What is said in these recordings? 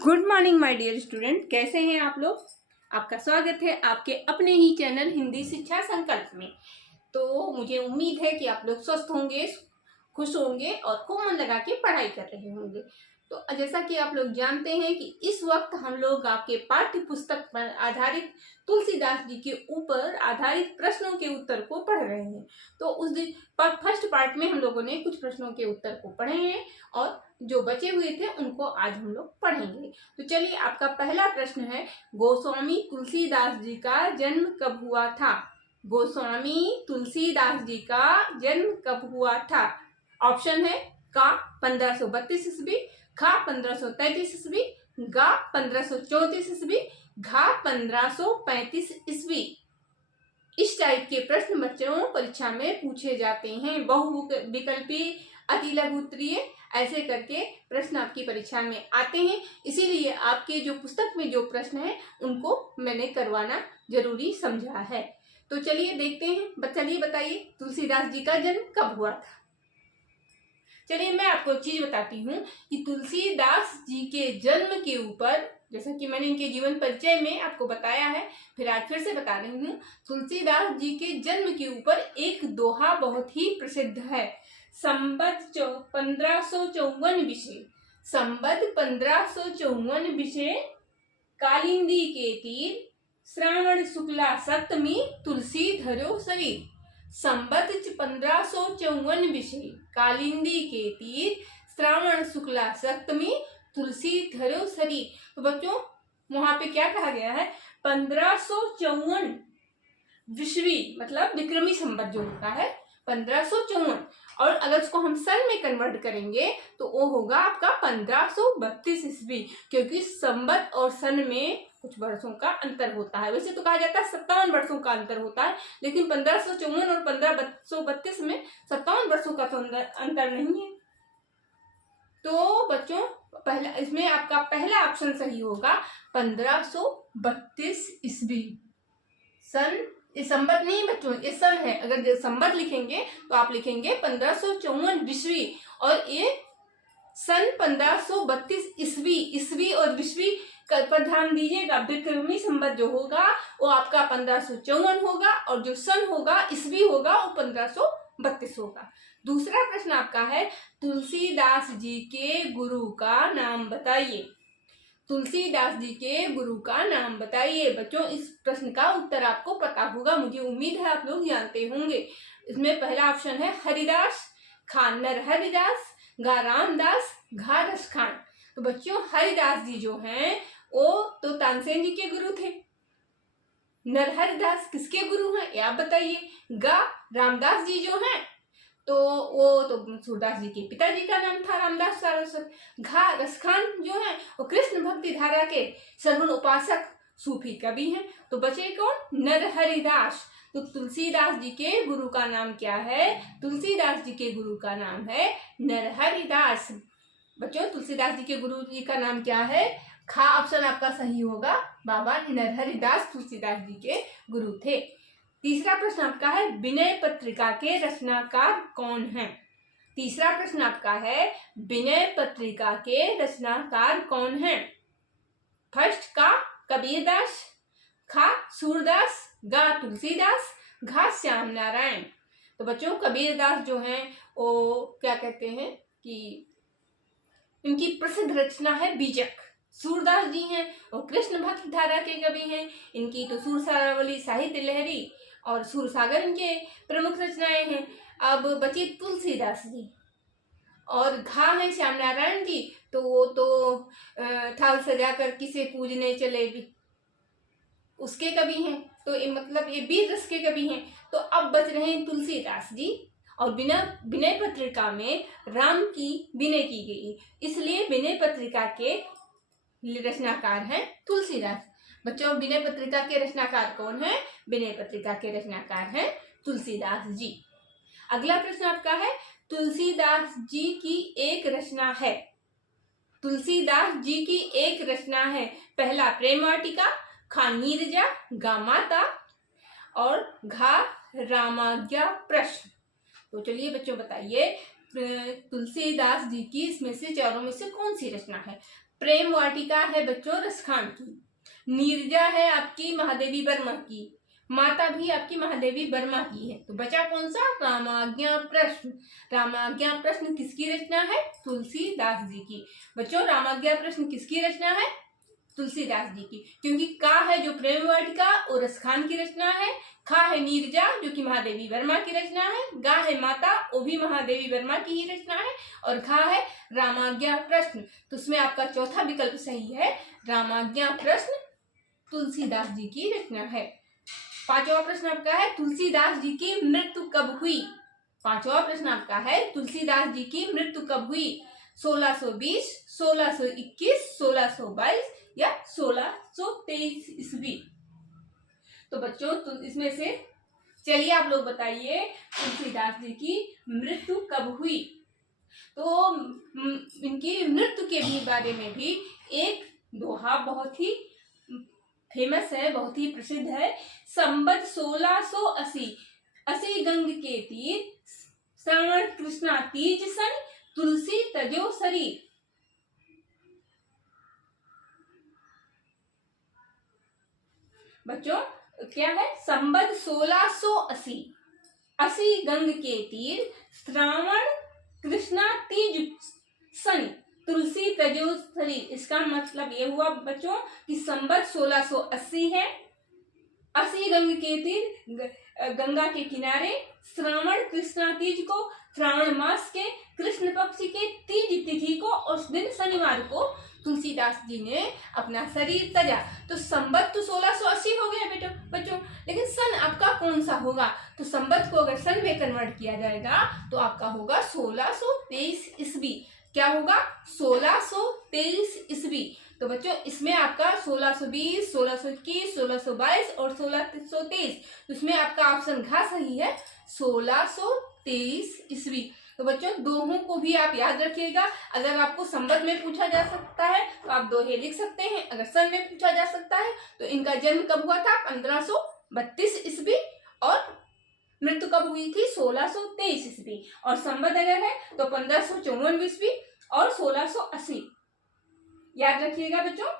Good morning my dear student, कैसे हैं आप लोग। आपका स्वागत है आपके अपने ही चैनल हिंदी शिक्षा संकल्प में। तो मुझे उम्मीद है कि आप लोग स्वस्थ होंगे, खुश होंगे और खूब मन लगा के पढ़ाई कर रहे होंगे। तो जैसा कि आप लोग जानते हैं कि इस वक्त हम लोग आपके पाठ्य पुस्तक पर आधारित तुलसीदास जी के ऊपर आधारित प्रश्नों के उत्तर को पढ़ रहे हैं। तो उस दिन फर्स्ट पार्ट में हम लोगों ने कुछ प्रश्नों के उत्तर को पढ़े हैं और जो बचे हुए थे उनको आज हम लोग पढ़ेंगे। तो चलिए, आपका पहला प्रश्न है, गोस्वामी तुलसीदास जी का जन्म कब हुआ था। गोस्वामी तुलसीदास जी का जन्म कब हुआ था। ऑप्शन है का 1532 ईस्वी, खा 1533 ईस्वी, गा 1534 ईस्वी, घा 1535 ईस्वी। इस टाइप के प्रश्न बच्चों परीक्षा में पूछे जाते हैं। बहुविकल्पी, अति लघु उत्तरीय, ऐसे करके प्रश्न आपकी परीक्षा में आते हैं। इसीलिए आपके जो पुस्तक में जो प्रश्न है उनको मैंने करवाना जरूरी समझा है। तो चलिए देखते हैं। चलिए बताइए, तुलसीदास जी का जन्म कब हुआ था। चलिए मैं आपको एक चीज बताती हूँ कि तुलसीदास जी के जन्म के ऊपर, जैसा कि मैंने इनके जीवन परिचय में आपको बताया है, फिर आज फिर से बता रही हूँ। तुलसीदास जी के जन्म के ऊपर एक दोहा बहुत ही प्रसिद्ध है। संबत 1554 विषय, संबत 1554 विषय, कालिंदी के तीर, श्रावण शुक्ला सप्तमी, तुलसी धरो शरीर। संबत 1554 विषय, कालिंदी के तीर, श्रावण शुक्ला सप्तमी, तुलसी धरो शरीर। तो बच्चों वहां पे क्या कहा गया है, 1554 विश्वी मतलब विक्रमी संबत जो होता है 1554, और अगर उसको हम सन में कन्वर्ट करेंगे तो वो होगा आपका 1532 ईस्वी, क्योंकि संबत और सन में कुछ वर्षों का अंतर होता है। वैसे तो कहा जाता है 57 वर्षों का अंतर होता है, लेकिन 1554 और 1532 में 57 वर्षों का तो अंतर नहीं है। तो बच्चों पहला इसमें आपका पहला ऑप्शन सही होगा 1532 ईस्वी। सन, ये संबत नहीं बच्चों, ये सन है। अगर संबत लिखेंगे तो आप लिखेंगे 1554 विश्वी, और ये सन 1532 ईस्वी। ईस्वी और विश्वी पर ध्यान दीजिएगा। विक्रमी संबत जो होगा वो आपका 1554 होगा, और जो सन होगा ईस्वी होगा वो 1532 होगा। दूसरा प्रश्न आपका है, तुलसीदास जी के गुरु का नाम बताइए। तुलसीदास जी के गुरु का नाम बताइए। बच्चों इस प्रश्न का उत्तर आपको पता होगा, मुझे उम्मीद है आप लोग जानते होंगे। इसमें पहला ऑप्शन है हरिदास, खा नरहरिदास, गा रामदास, घा रसखान। तो बच्चों हरिदास जी जो हैं वो तो तानसेन जी के गुरु थे। नरहरिदास किसके गुरु हैं ये आप बताइए। गा रामदास जी जो हैं तो वो तो सूरदास जी के पिताजी का नाम था रामदास सारस्वत। घा रसखान जो है वो कृष्ण भक्ति धारा के सगुण उपासक सूफी कवि हैं। तो बचे कौन, नरहरिदास। तो तुलसीदास जी के गुरु का नाम क्या है, तुलसीदास जी के गुरु का नाम है नरहरिदास। बच्चों तुलसीदास जी के गुरु जी का नाम क्या है, खा ऑप्शन आपका सही होगा, बाबा नरहरिदास तुलसीदास जी के गुरु थे। तीसरा प्रश्न आपका है, विनय पत्रिका के रचनाकार कौन हैं। तीसरा प्रश्न आपका है, विनय पत्रिका के रचनाकार कौन हैं। फर्स्ट का कबीरदास, खा सूरदास, गा तुलसीदास, घा श्याम नारायण। तो बच्चों कबीरदास जो हैं वो क्या कहते हैं कि इनकी प्रसिद्ध रचना है बीजक। सूरदास जी हैं वो कृष्ण भक्त धारा के कवि हैं। इनकी तो सूर सारावली, साहित्य लहरी और सूरसागर इनके प्रमुख रचनाएं हैं। अब बची तुलसीदास जी, और घा है श्याम नारायण जी, तो वो तो थाल सजाकर किसे पूजने चले भी उसके कवि हैं। तो ये मतलब ये वीर रस के कवि हैं। तो अब बच रहे हैं तुलसीदास जी, और विनय पत्रिका में राम की विनय की गई, इसलिए विनय पत्रिका के रचनाकार हैं तुलसीदास। बच्चों विनय पत्रिका के रचनाकार कौन है, विनय पत्रिका के रचनाकार हैं तुलसीदास जी। अगला प्रश्न आपका है, तुलसीदास जी की एक रचना है। तुलसीदास जी की एक रचना है। पहला प्रेम वाटिका, खा नीरजा, गा माता, और घा रामाज्ञा प्रश्न। तो चलिए बच्चों बताइए तुलसीदास जी की इसमें से चारों में से कौन सी रचना है। प्रेम वाटिका है बच्चों रसखान की, नीरजा है आपकी महादेवी वर्मा की, माता भी आपकी महादेवी वर्मा की है। तो बचा कौन सा? रामाज्ञा प्रश्न। रामाज्ञा प्रश्न किसकी रचना है? तुलसीदास जी की। बच्चों रामाज्ञा प्रश्न किसकी रचना है? तुलसीदास जी की, क्योंकि का है जो प्रेम वाटिका और रसखान की रचना है, खा है नीरजा जो कि महादेवी वर्मा की रचना है, गा है माता वो भी महादेवी वर्मा की ही रचना है, और खा है रामाज्ञा प्रश्न। तो उसमें आपका चौथा विकल्प सही है, रामाज्ञा प्रश्न तुलसीदास जी की रचना है। पांचवा प्रश्न आपका है तुलसीदास जी की मृत्यु कब हुई? पांचवा प्रश्न आपका है तुलसीदास जी की मृत्यु कब हुई? 1620, 1621, 1622 या 1623 ईस्वी। तो बच्चों इसमें से चलिए आप लोग बताइए तुलसीदास जी की मृत्यु कब हुई। तो इनकी मृत्यु के भी बारे में भी एक दोहा बहुत ही फेमस है, बहुत ही प्रसिद्ध है। संबत 1680, असी गंग के तीर, श्रावण कृष्णा तीज सन, तुलसी तजो शरीर। बच्चों क्या है? संबत 1680, असी गंग के तीर, श्रावण कृष्णा तीज सन, तुलसी तजो शरीर। इसका मतलब ये हुआ बच्चों कि संबत 1680 है, असी गंग के तीर गंगा के किनारे, श्रावण कृष्णा तीज को, श्रावण मास के कृष्ण पक्ष के तीज तिथि को, उस दिन शनिवार को तुलसीदास जी ने अपना शरीर तजा। तो संबत तो 1680 हो गया बेटा बच्चों, लेकिन सन आपका कौन सा होगा? तो संबत को अगर सन में कन्वर्ट किया जाएगा तो आपका होगा 1623 ईस्वी। क्या होगा? 1623 ईस्वी। तो बच्चों इसमें आपका 1620, 1621, 1622 और 1623, तो इसमें आपका ऑप्शन घ सही है, 1623 ईस्वी। तो बच्चों दोहों को भी आप याद रखिएगा। अगर आपको संबत में पूछा जा सकता है तो आप दोहे लिख सकते हैं, अगर सन में पूछा जा सकता है तो इनका जन्म कब हुआ था? 1532 ईस्वी, और मृत्यु कब हुई थी? 1623 ईस्वी। और संबत अगर है तो 1554 ईस्वी और 1680। याद रखिएगा बच्चों,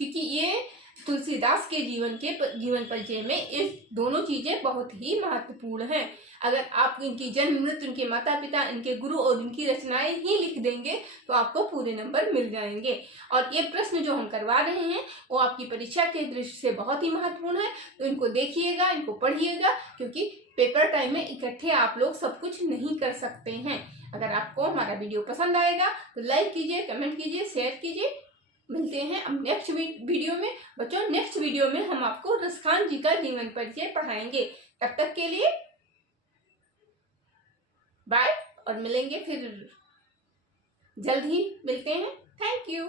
क्योंकि ये तुलसीदास के जीवन परिचय में ये दोनों चीजें बहुत ही महत्वपूर्ण हैं। अगर आप इनकी जन्म मृत्यु, इनके माता पिता, इनके गुरु और इनकी रचनाएं ही लिख देंगे तो आपको पूरे नंबर मिल जाएंगे। और ये प्रश्न जो हम करवा रहे हैं वो आपकी परीक्षा के दृष्टि से बहुत ही महत्वपूर्ण है, तो इनको देखिएगा, इनको पढ़िएगा, क्योंकि पेपर टाइम में इकट्ठे आप लोग सब कुछ नहीं कर सकते हैं। अगर आपको हमारा वीडियो पसंद आएगा तो लाइक कीजिए, कमेंट कीजिए, शेयर कीजिए। मिलते हैं अब नेक्स्ट वीडियो में। बच्चों नेक्स्ट वीडियो में हम आपको रसखान जी का जीवन परिचय पढ़ाएंगे। तब तक के लिए बाय, और मिलेंगे फिर जल्द ही मिलते हैं। Thank you.